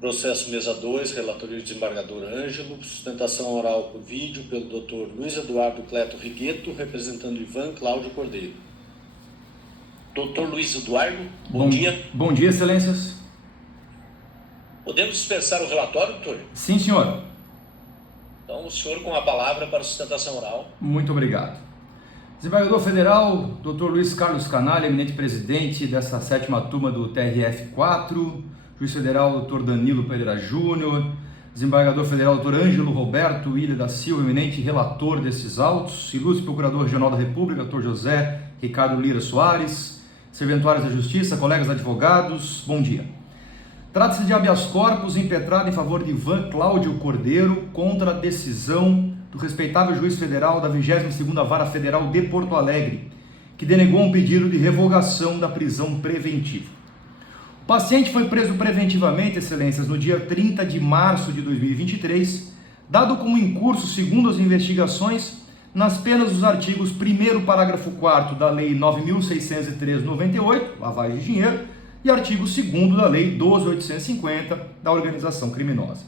Processo mesa 2, relatoria do desembargador Ângelo, sustentação oral por vídeo pelo Dr. Luiz Eduardo Cleto Rigueto, representando Ivan Cláudio Cordeiro. Dr. Luiz Eduardo, bom dia. Bom dia, excelências. Podemos dispersar o relatório, doutor? Sim, senhor. Então, o senhor com a palavra para a sustentação oral. Muito obrigado. Desembargador Federal, Dr. Luiz Carlos Canalha, eminente presidente dessa 7ª turma do TRF4, Juiz Federal Dr. Danilo Pereira Júnior, Desembargador Federal Dr. Ângelo Roberto Ilha da Silva, eminente relator desses autos, ilustre Procurador-Geral da República, Dr. José Ricardo Lira Soares, serventuários da Justiça, colegas advogados, bom dia. Trata-se de habeas corpus impetrado em favor de Ivan Cláudio Cordeiro contra a decisão do respeitável juiz federal da 22ª Vara Federal de Porto Alegre, que denegou um pedido de revogação da prisão preventiva. O paciente foi preso preventivamente, excelências, no dia 30 de março de 2023, dado como em curso, segundo as investigações, nas penas dos artigos 1º parágrafo 4º da Lei 9.603/98, lavagem de dinheiro, e artigo 2º da Lei 12.850 da organização criminosa.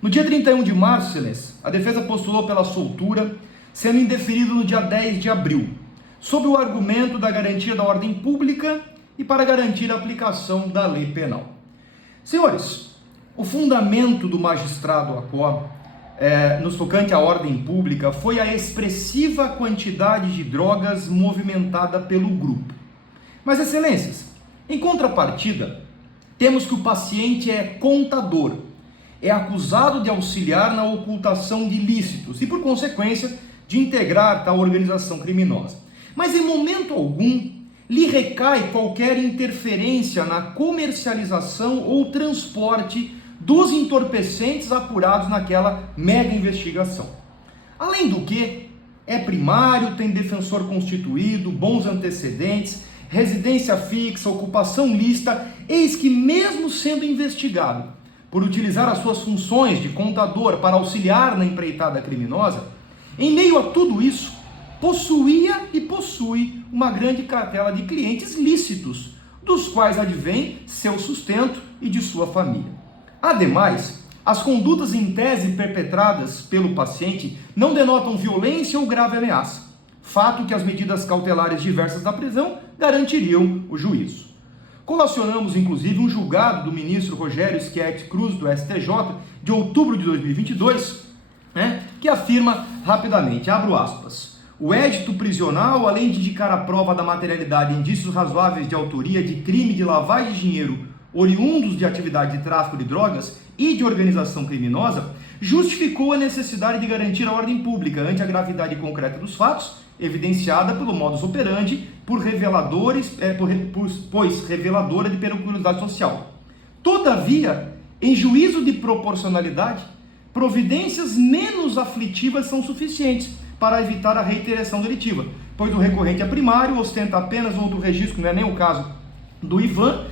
No dia 31 de março, excelência, a defesa postulou pela soltura, sendo indeferido no dia 10 de abril, sob o argumento da garantia da ordem pública e para garantir a aplicação da lei penal. Senhores, o fundamento do magistrado Acó, nos tocante à ordem pública, foi a expressiva quantidade de drogas movimentada pelo grupo. Mas, excelências, em contrapartida, temos que o paciente é contador, é acusado de auxiliar na ocultação de ilícitos e, por consequência, de integrar tal organização criminosa. Mas em momento algum lhe recai qualquer interferência na comercialização ou transporte dos entorpecentes apurados naquela mega investigação. Além do que, é primário, tem defensor constituído, bons antecedentes, residência fixa, ocupação lícita, eis que mesmo sendo investigado por utilizar as suas funções de contador para auxiliar na empreitada criminosa, em meio a tudo isso, possuía e possui uma grande cartela de clientes lícitos, dos quais advém seu sustento e de sua família. Ademais, as condutas em tese perpetradas pelo paciente não denotam violência ou grave ameaça, fato que as medidas cautelares diversas da prisão garantiriam o juízo. Colacionamos, inclusive, um julgado do ministro Rogério Schietti Cruz, do STJ, de outubro de 2022, que afirma rapidamente, abro aspas, o édito prisional, além de indicar a prova da materialidade e indícios razoáveis de autoria de crime de lavagem de dinheiro oriundos de atividade de tráfico de drogas e de organização criminosa, justificou a necessidade de garantir a ordem pública ante a gravidade concreta dos fatos, evidenciada pelo modus operandi pois reveladora de periculosidade social. Todavia, em juízo de proporcionalidade, providências menos aflitivas são suficientes para evitar a reiteração delitiva, pois o recorrente é primário, ostenta apenas outro registro, não é nem o caso do Ivan,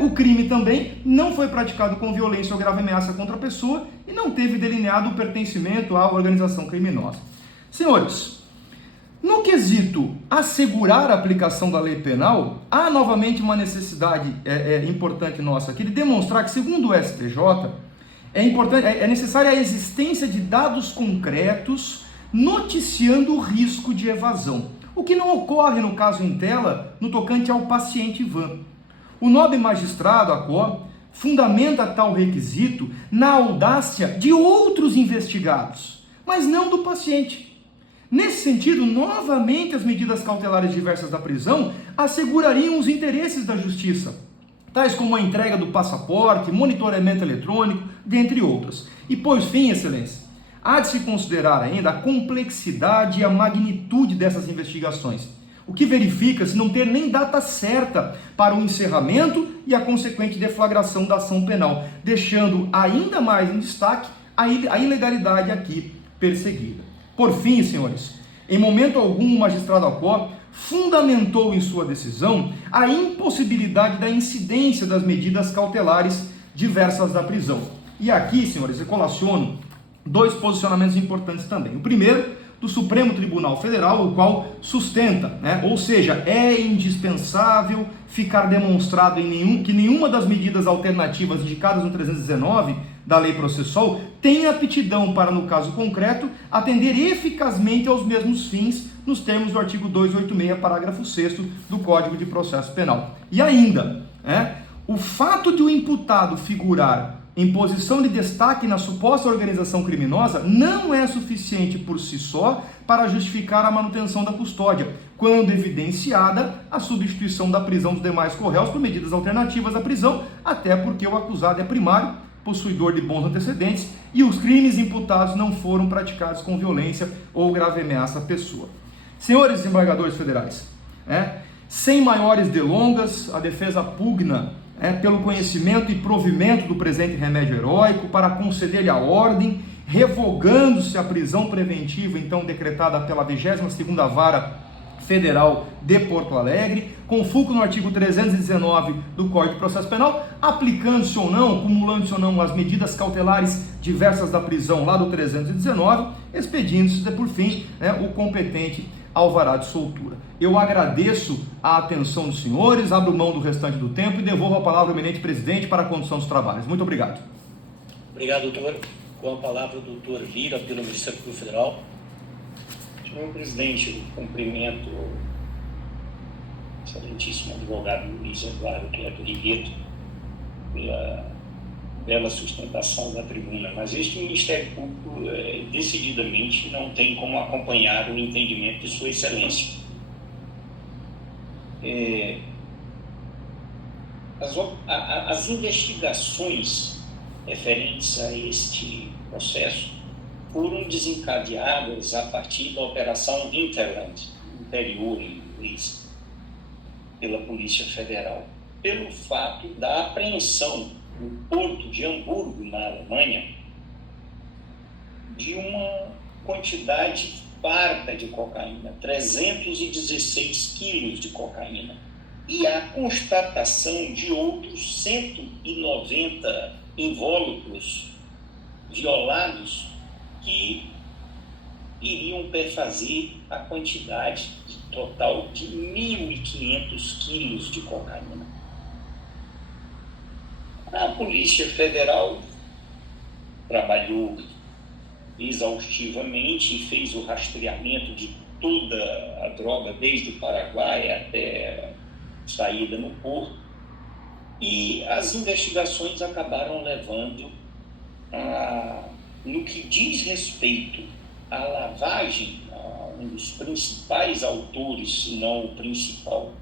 o crime também não foi praticado com violência ou grave ameaça contra a pessoa e não teve delineado o pertencimento à organização criminosa. Senhores, no quesito assegurar a aplicação da lei penal, há novamente uma necessidade importante nossa aqui de demonstrar que, segundo o STJ, é necessária a existência de dados concretos noticiando o risco de evasão, o que não ocorre no caso em tela no tocante ao paciente Ivan. O nobre magistrado Acó fundamenta tal requisito na audácia de outros investigados, mas não do paciente. Nesse sentido, novamente as medidas cautelares diversas da prisão assegurariam os interesses da justiça, tais como a entrega do passaporte, monitoramento eletrônico, dentre outras. E por fim, excelência, há de se considerar ainda a complexidade e a magnitude dessas investigações, o que verifica-se não ter nem data certa para o encerramento e a consequente deflagração da ação penal, deixando ainda mais em destaque a ilegalidade aqui perseguida. Por fim, senhores, em momento algum o magistrado Acó fundamentou em sua decisão a impossibilidade da incidência das medidas cautelares diversas da prisão. E aqui, senhores, eu colaciono dois posicionamentos importantes também. O primeiro, do Supremo Tribunal Federal, o qual sustenta, né? Ou seja, é indispensável ficar demonstrado que nenhuma das medidas alternativas indicadas no 319 da Lei Processual tem aptidão para, no caso concreto, atender eficazmente aos mesmos fins nos termos do artigo 286, parágrafo 6º do Código de Processo Penal. E ainda, o fato de o imputado figurar em posição de destaque na suposta organização criminosa não é suficiente por si só para justificar a manutenção da custódia, quando evidenciada a substituição da prisão dos demais corréus por medidas alternativas à prisão, até porque o acusado é primário, possuidor de bons antecedentes e os crimes imputados não foram praticados com violência ou grave ameaça à pessoa. Senhores desembargadores federais, sem maiores delongas, a defesa pugna pelo conhecimento e provimento do presente remédio heróico para conceder-lhe a ordem, revogando-se a prisão preventiva então decretada pela 22ª Vara Federal de Porto Alegre, com fulcro no artigo 319 do Código de Processo Penal, aplicando-se ou não, cumulando-se ou não as medidas cautelares diversas da prisão lá do 319, expedindo-se por fim o competente alvará de soltura. Eu agradeço a atenção dos senhores, abro mão do restante do tempo e devolvo a palavra ao eminente presidente para a condução dos trabalhos. Muito obrigado. Obrigado, doutor. Com a palavra o doutor Lira, pelo Ministério Público Federal. Senhor presidente, cumprimento o excelentíssimo advogado Luiz Eduardo Cleto Rigueto pela bela sustentação da tribuna, mas este Ministério Público decididamente não tem como acompanhar o entendimento de Sua Excelência. As investigações referentes a este processo foram desencadeadas a partir da Operação Hinterland, interior em inglês, pela Polícia Federal, pelo fato da apreensão no porto de Hamburgo, na Alemanha, de uma quantidade farta de cocaína, 316 quilos de cocaína, e a constatação de outros 190 invólucros violados que iriam perfazer a quantidade total de 1.500 quilos de cocaína. A Polícia Federal trabalhou exaustivamente e fez o rastreamento de toda a droga, desde o Paraguai até a saída no porto, e as investigações acabaram levando no que diz respeito à lavagem, um dos principais autores, se não o principal,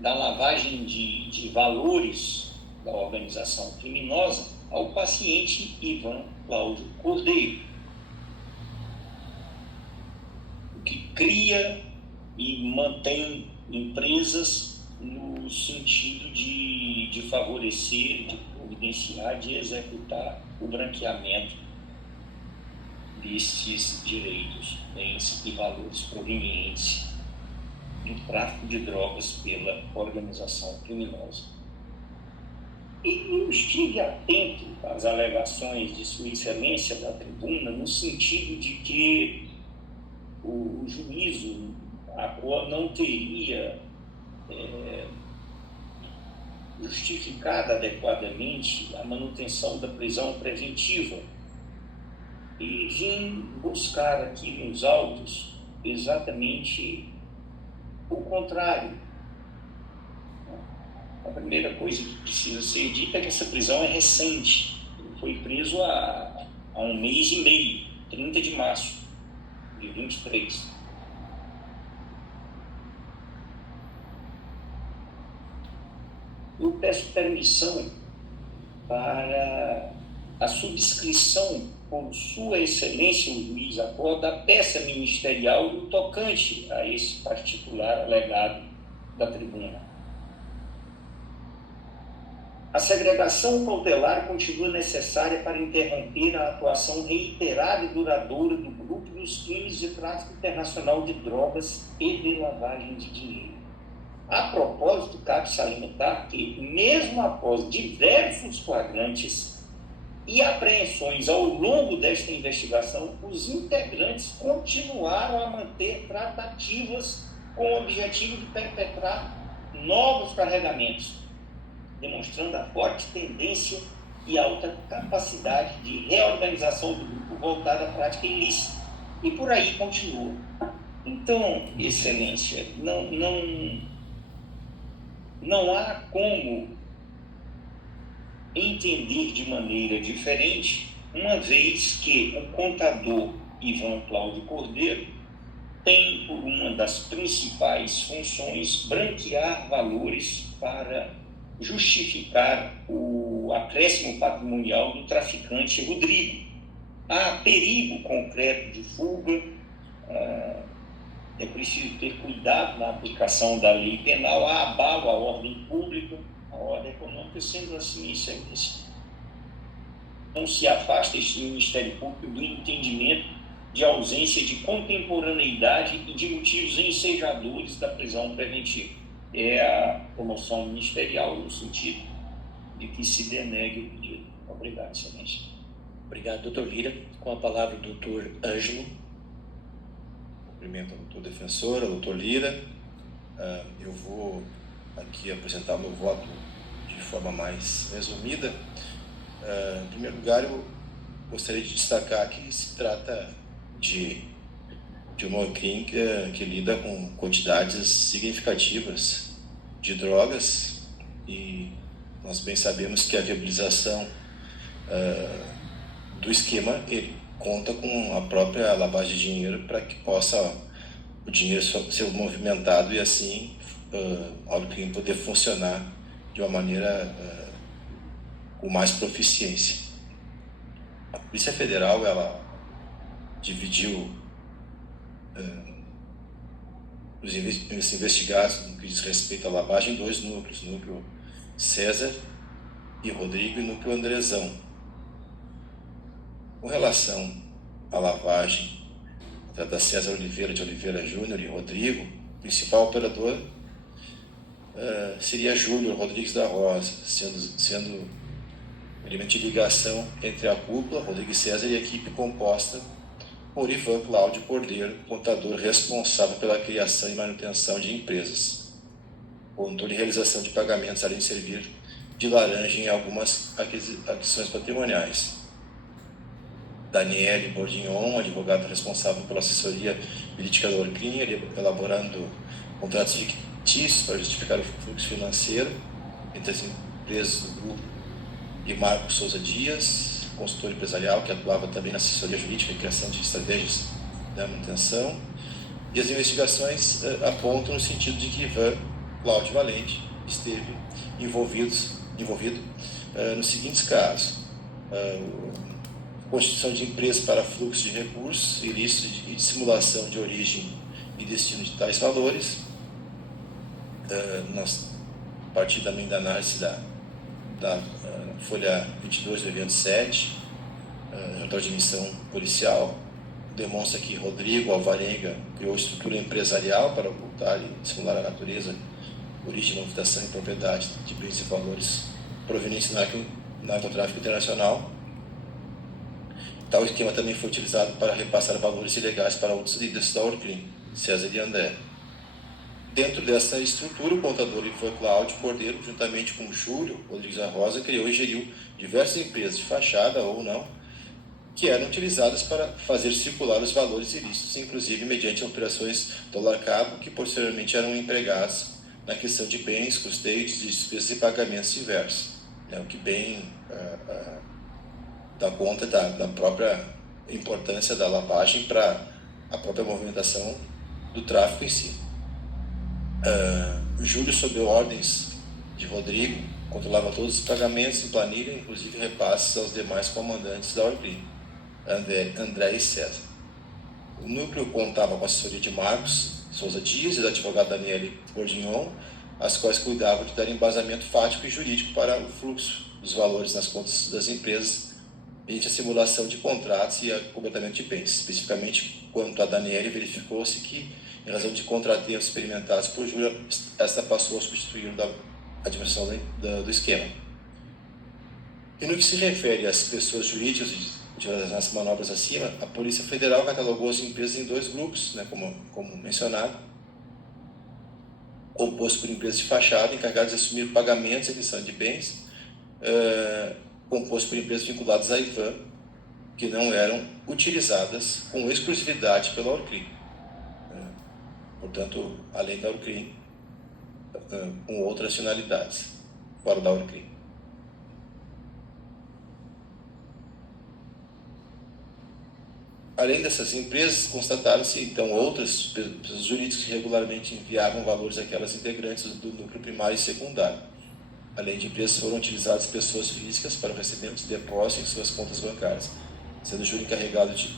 da lavagem de valores da organização criminosa, ao paciente Ivan Cláudio Cordeiro, que cria e mantém empresas no sentido de favorecer, de providenciar, de executar o branqueamento desses direitos, bens e valores provenientes do tráfico de drogas pela organização criminosa. E eu estive atento às alegações de Sua Excelência da tribuna, no sentido de que o juízo, a qual não teria justificado adequadamente a manutenção da prisão preventiva, e vim buscar aqui nos autos exatamente o contrário. A primeira coisa que precisa ser dita é que essa prisão é recente. Ele foi preso há 1 mês e meio, 30 de março de 23. Eu peço permissão para a subscrição por Sua Excelência o Juiz Acor da peça ministerial no tocante a esse particular alegado da tribuna. A segregação cautelar continua necessária para interromper a atuação reiterada e duradoura do grupo dos crimes de tráfico internacional de drogas e de lavagem de dinheiro. A propósito, cabe salientar que, mesmo após diversos flagrantes e apreensões ao longo desta investigação, os integrantes continuaram a manter tratativas com o objetivo de perpetrar novos carregamentos, demonstrando a forte tendência e alta capacidade de reorganização do grupo voltada à prática ilícita. E por aí continua. Então, Excelência, não há como entender de maneira diferente, uma vez que o contador Ivan Cláudio Cordeiro tem por uma das principais funções branquear valores para justificar o acréscimo patrimonial do traficante Rodrigo. Há perigo concreto de fuga, é preciso ter cuidado na aplicação da lei penal, há abalo à ordem pública, à ordem econômica, sendo assim, Excelência. Não se afasta este Ministério Público do entendimento de ausência de contemporaneidade e de motivos ensejadores da prisão preventiva. É a promoção ministerial no sentido de que se denegue o pedido. Obrigado, Excelência. Obrigado, doutor Lira. Com a palavra o doutor Ângelo. Cumprimento ao doutor defensor, ao doutor Lira. Eu vou aqui apresentar o meu voto de forma mais resumida. Em primeiro lugar, eu gostaria de destacar que se trata de um crime que lida com quantidades significativas de drogas, e nós bem sabemos que a viabilização do esquema ele conta com a própria lavagem de dinheiro para que possa o dinheiro ser movimentado e assim o crime poder funcionar de uma maneira com mais proficiência. A Polícia Federal ela dividiu os investigados no que diz respeito à lavagem em dois núcleos, núcleo César e Rodrigo e núcleo Andrezão. Com relação à lavagem da César Oliveira de Oliveira Júnior e Rodrigo, o principal operador seria Júnior Rodrigues da Rosa, sendo elemento de ligação entre a cúpula, Rodrigo César, e a equipe composta por Ivan Cláudio Cordeiro, contador responsável pela criação e manutenção de empresas, controle e realização de pagamentos, além de servir de laranja em algumas aquisições patrimoniais. Daniele Bordignon, advogado responsável pela assessoria jurídica do Orcrim, elaborando contratos fictícios para justificar o fluxo financeiro entre as empresas do grupo, e Marcos Souza Dias, consultor empresarial, que atuava também na assessoria jurídica e criação de estratégias da manutenção. E as investigações apontam no sentido de que Ivan Cláudio Valente esteve envolvido nos seguintes casos: constituição de empresas para fluxo de recursos ilícitos e dissimulação de origem e destino de tais valores, a partir também da análise da folha 22 do evento 7, relatório de missão policial, demonstra que Rodrigo Alvarenga criou estrutura empresarial para ocultar e dissimular a natureza, origem, movimentação e propriedade de bens e valores provenientes do narcotráfico internacional. Tal esquema também foi utilizado para repassar valores ilegais para outros líderes da Orcrim, César e André. Dentro dessa estrutura, o contador Ivan Cláudio Cordeiro, juntamente com Júlio Rodrigues da Rosa, criou e geriu diversas empresas de fachada ou não, que eram utilizadas para fazer circular os valores ilícitos, inclusive mediante operações dólar-cabo, que posteriormente eram empregados na questão de bens, custeios, despesas e pagamentos diversos, o que bem dá conta da própria importância da lavagem para a própria movimentação do tráfico em si. Júlio, sob ordens de Rodrigo, controlava todos os pagamentos em planilha, inclusive repasses aos demais comandantes da Orcrim, André e César. O núcleo contava com a assessoria de Marcos Souza Dias e da advogada Daniele Bordignon, as quais cuidavam de dar embasamento fático e jurídico para o fluxo dos valores nas contas das empresas, mediante a simulação de contratos e acobertamento de bens. Especificamente, quanto a Daniele, verificou-se que, em razão de contratempos experimentados por Júlio, esta passou a substituir a dimensão do esquema. E no que se refere às pessoas jurídicas nas manobras acima, a Polícia Federal catalogou as empresas em 2 grupos, né, como mencionado, composto por empresas de fachada, encarregadas de assumir pagamentos e aquisição de bens, composto por empresas vinculadas à IVAN, que não eram utilizadas com exclusividade pela Orcrim. Portanto, além da Orcrim, com outras finalidades, fora da Orcrim. Além dessas empresas, constataram-se, então, outras pessoas jurídicas que regularmente enviavam valores àquelas integrantes do núcleo primário e secundário. Além de empresas, foram utilizadas pessoas físicas para o recebimento de depósitos em suas contas bancárias, sendo o júri encarregado de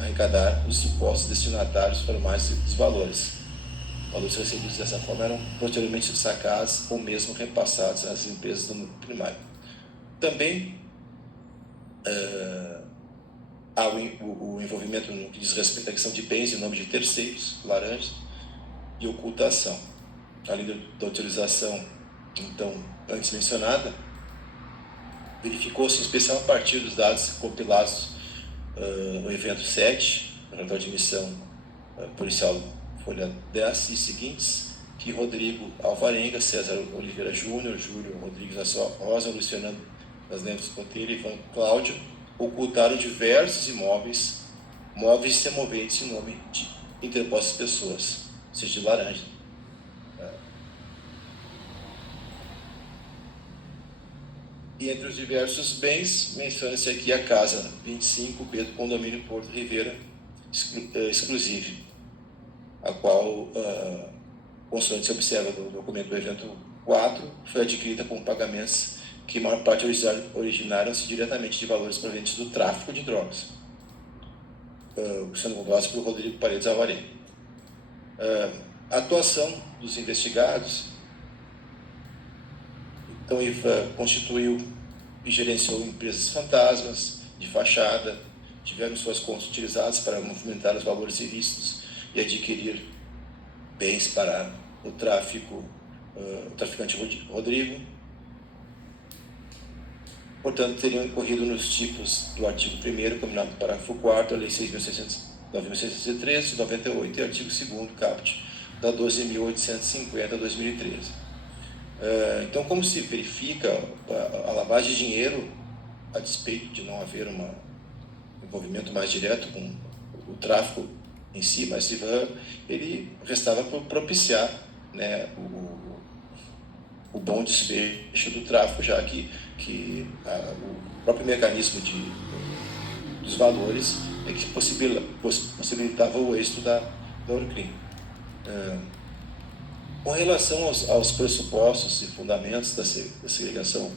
arrecadar os impostos destinatários formais dos valores. Valores recebidos dessa forma eram posteriormente sacados ou mesmo repassados às empresas do núcleo primário. Também há o envolvimento no que diz respeito à questão de bens em nome de terceiros, laranjas, e ocultação. Além da utilização, então, antes mencionada, verificou-se, em especial a partir dos dados compilados no evento 7, no relatório de missão policial folha 10 e seguintes, que Rodrigo Alvarenga, César Oliveira Júnior, Júlio Rodrigues da Rosa, Luiz Fernando das Neves Ponteira e Ivan Cláudio ocultaram diversos imóveis, móveis semoventes em nome de interpostas pessoas, ou seja, de laranja. E entre os diversos bens, menciona-se aqui a casa 25B do condomínio Porto Rivera Exclusive, a qual, consoante se observa no documento do evento 4, foi adquirida com pagamentos que, a maior parte, originaram-se diretamente de valores provenientes do tráfico de drogas, sendo controlados por Rodrigo Paredes Alvarenga. A atuação dos investigados, então, IVA constituiu e gerenciou empresas fantasmas, de fachada, tiveram suas contas utilizadas para movimentar os valores ilícitos e adquirir bens para o traficante Rodrigo. Portanto, teriam incorrido nos tipos do artigo 1º, combinado no parágrafo 4º, da Lei 6.913, de 98, e artigo 2º, caput, da 12.850/2013. Então, como se verifica a lavagem de dinheiro, a despeito de não haver um envolvimento mais direto com o tráfico em si, mas ele restava por propiciar, né, o bom desfecho do tráfico, já que o próprio mecanismo dos valores é que possibilitava o êxito da Orcrim. Com relação aos pressupostos e fundamentos da segregação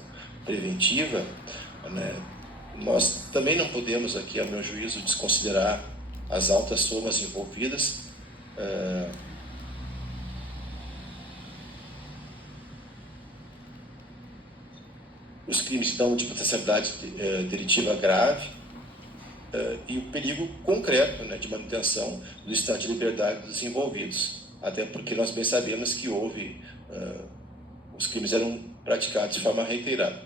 preventiva, né, nós também não podemos aqui, ao meu juízo, desconsiderar as altas somas envolvidas. Os crimes, então, de potencialidade delitiva grave e o perigo concreto, né, de manutenção do estado de liberdade dos envolvidos. Até porque nós bem sabemos que os crimes eram praticados de forma reiterada.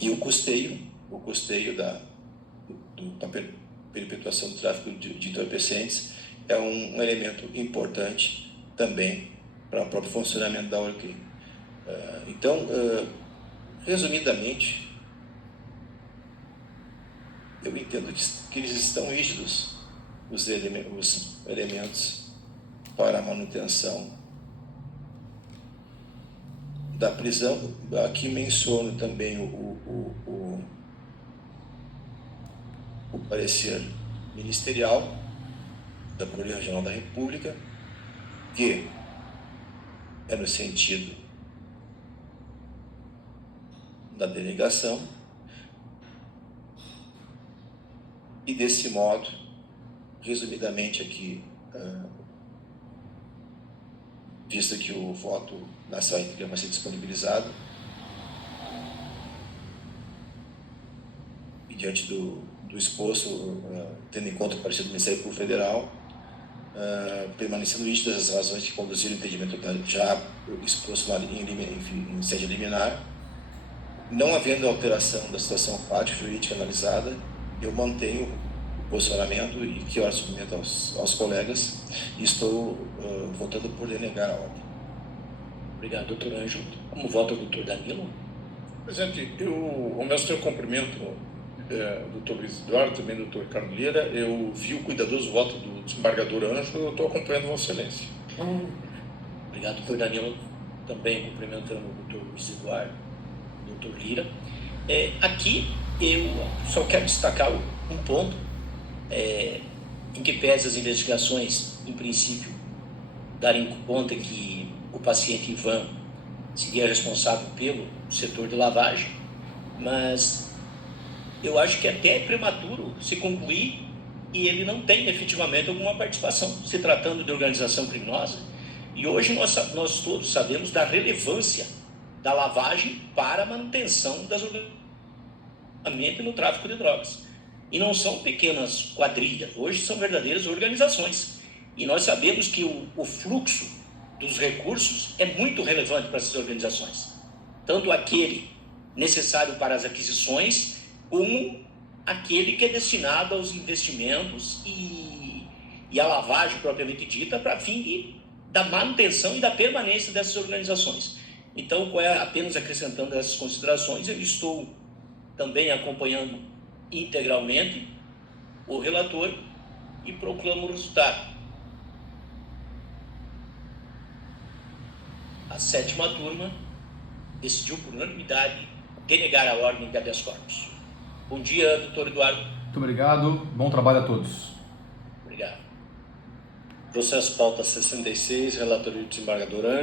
E o custeio da perpetuação do tráfico de entorpecentes é um elemento importante também para o próprio funcionamento da Orcrim. Então, resumidamente, eu entendo que eles estão rígidos, os elementos para a manutenção da prisão. Aqui menciono também o parecer ministerial da Procuradoria Regional da República, que é no sentido da denegação, e desse modo, resumidamente aqui, visto que o voto na sala íntegra vai ser disponibilizado, e diante do exposto, tendo em conta o parecer do Ministério Público Federal, permanecendo nítidas as razões que conduziram o entendimento já exposto em sede liminar, Não havendo alteração da situação fática jurídica analisada, eu mantenho o posicionamento e que eu submeto aos colegas e estou votando por denegar a ordem. Obrigado, doutor Ângelo. Como vota o doutor Danilo? Presidente, o meu cumprimento, doutor Luiz Eduardo, também doutor Carlos Lira. Eu vi o cuidadoso voto do desembargador Ângelo, eu estou acompanhando Vossa Excelência. Obrigado, doutor Danilo. Também cumprimentando o doutor Luiz Eduardo, doutor Lira. Aqui eu só quero destacar um ponto em que pese as investigações, em princípio, darem conta que o paciente Ivan seria responsável pelo setor de lavagem, mas eu acho que até é prematuro se concluir e ele não tem efetivamente alguma participação, se tratando de organização criminosa. E hoje nós todos sabemos da relevância da lavagem para a manutenção das organizações no tráfico de drogas. E não são pequenas quadrilhas, hoje são verdadeiras organizações. E nós sabemos que o fluxo dos recursos é muito relevante para essas organizações. Tanto aquele necessário para as aquisições, como aquele que é destinado aos investimentos e à lavagem propriamente dita, para fim da manutenção e da permanência dessas organizações. Então, apenas acrescentando essas considerações, eu estou também acompanhando integralmente o relator e proclamo o resultado. A 7ª turma decidiu por unanimidade denegar a ordem de habeas corpus. Bom dia, doutor Eduardo. Muito obrigado, bom trabalho a todos. Obrigado. Processo pauta 66, relatoria do desembargador Ângelo.